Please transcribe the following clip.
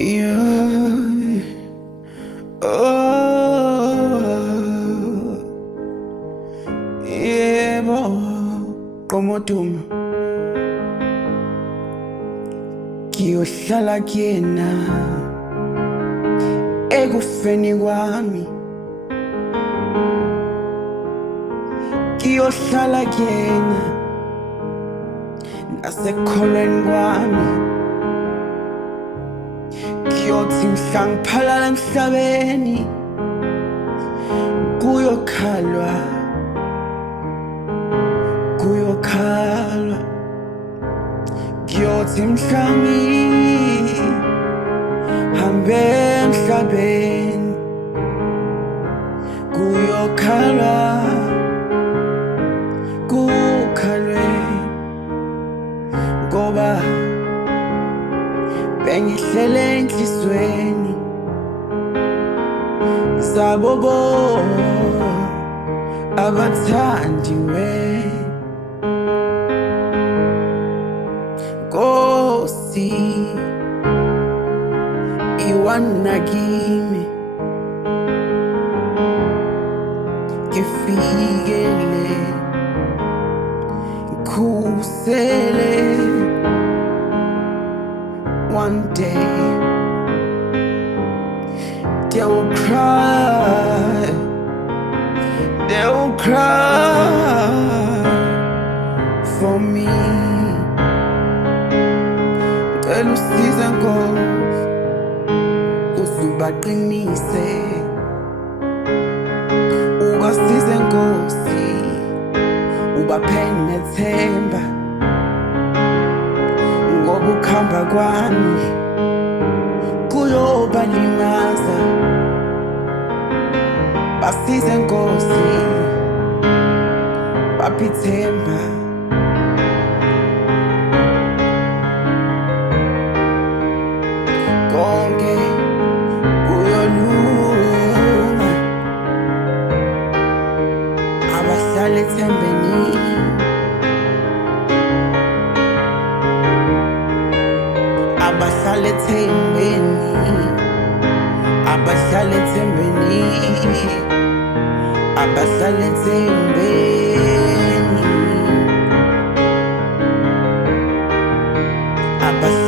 Yeah. Oh, yebo, Qomoduma ngiyohlala kuyena ekufeni kwami, ngiyohlala kuyena nasekukholweni kwami, ngiyothi mhla ngiphalala emhlabeni kuyokhalwa ngiyothi mhla ngihambe emhlabeni kuyokhalwa kukhalwe ngoba bengihlele enhlizweni zabo abathandiwe. Nkosi iwana kimi ngifikele ngikhusele. One day they will cry for me. Ngicela usize Nkosi, usubaqinise, ubasize Nkosi, ubaphe nethemba, ngoba ukuhamba kwami kuyobalimaza. Basize Nkosi, baphe ithemba, konke kuyolunga. Abahlala ethembeni, abahlala ethembeni, abahlala ethembeni, abahlala ethembeni, abahlala